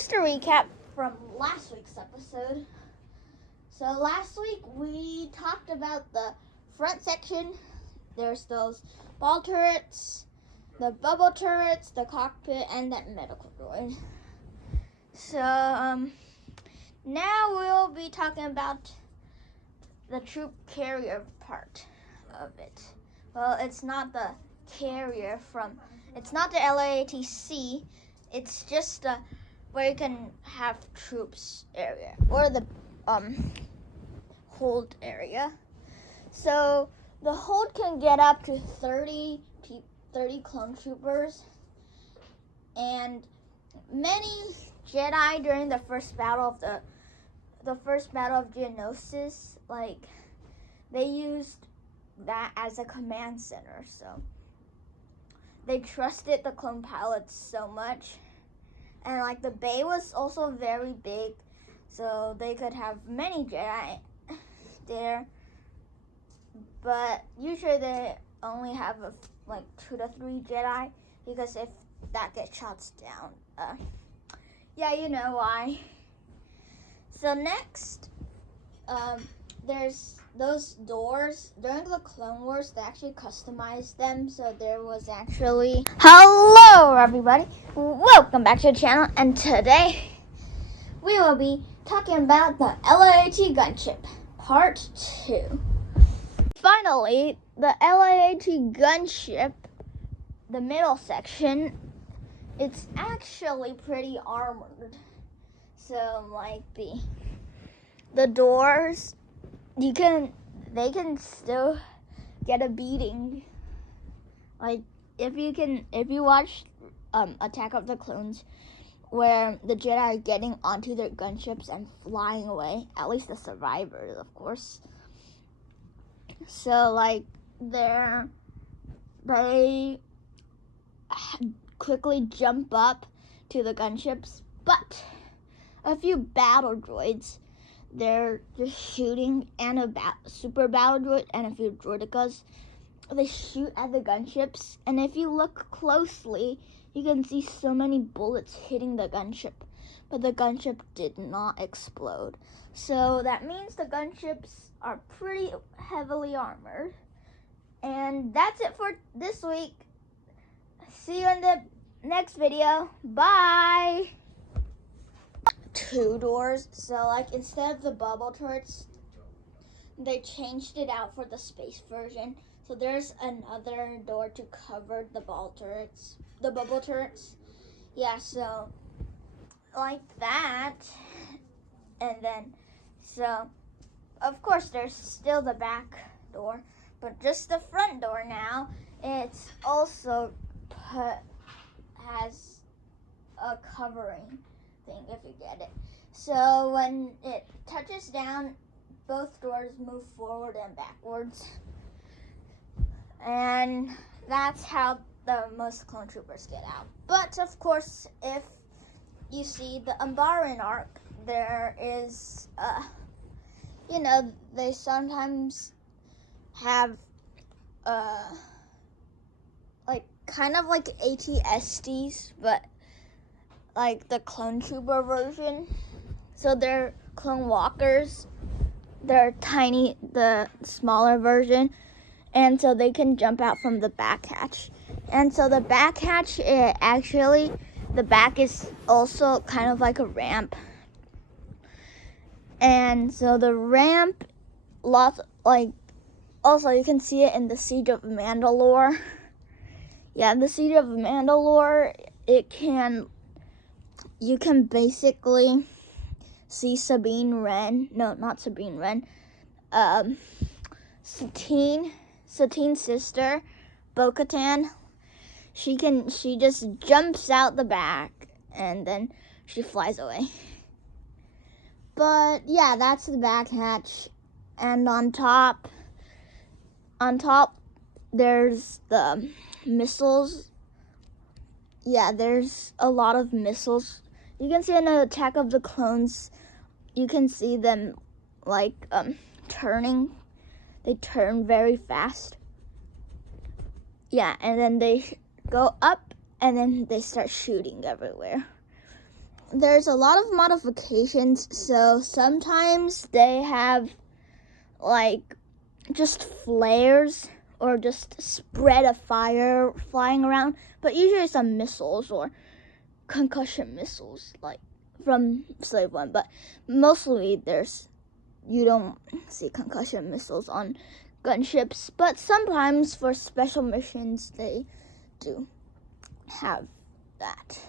just a recap from last week's episode. So last week we talked about the front section. There's those ball turrets, the bubble turrets, the cockpit, and that medical droid. So now we'll be talking about the troop carrier part of it. Well, it's not the carrier it's not the LAATC. It's just where you can have troops area or the hold area. So the hold can get up to 30 clone troopers, and many Jedi during the first battle of Geonosis, like they used that as a command center. So they trusted the clone pilots so much, and like the bay was also very big, so they could have many Jedi there. But usually they only have like 2 to 3 Jedi, because if that gets shot down, yeah, you know why. So next, there's those doors. During the Clone Wars, they actually customized them. So there was actually... Hello, everybody. Welcome back to the channel. And today, we will be talking about the LAAT Gunship, Part 2. Finally, the LAAT Gunship, the middle section, it's actually pretty armored. So like the doors, they can still get a beating. Like if you watch Attack of the Clones, where the Jedi are getting onto their gunships and flying away, at least the survivors, of course. So like they quickly jump up to the gunships, but a few battle droids, they're just shooting, and a super battle droid and a few droidicas, they shoot at the gunships, and if you look closely, you can see so many bullets hitting the gunship, but the gunship did not explode. So that means the gunships are pretty heavily armored. And that's it for this week. See you in the next video. Bye! 2 doors. So like instead of the bubble turrets, they changed it out for the space version. So there's another door to cover the bubble turrets. Yeah, so like that. And then, so of course there's still the back door, but just the front door now. It's also has a covering thing, if you get it. So when it touches down, both doors move forward and backwards. And that's how the most clone troopers get out. But of course, if you see the Umbaran arc, there is they sometimes have like kind of like AT-STs, but like the clone trooper version. So they're clone walkers. They're tiny, the smaller version, and so they can jump out from the back hatch. And so the back hatch, the back is also kind of like a ramp. And so the ramp, also you can see it in the Siege of Mandalore. Yeah, the Siege of Mandalore, you can basically see Sabine's sister, Bo-Katan. She just jumps out the back and then she flies away. But yeah, that's the back hatch. And on top there's the missiles. Yeah, there's a lot of missiles. You can see in the Attack of the Clones, you can see them like turning. They turn very fast. Yeah, and then they go up and then they start shooting everywhere. there's a lot of modifications. So sometimes they have like just flares or just spread of fire flying around, but usually some missiles or concussion missiles like from Slave One. But mostly you don't see concussion missiles on gunships, but sometimes for special missions they do have that.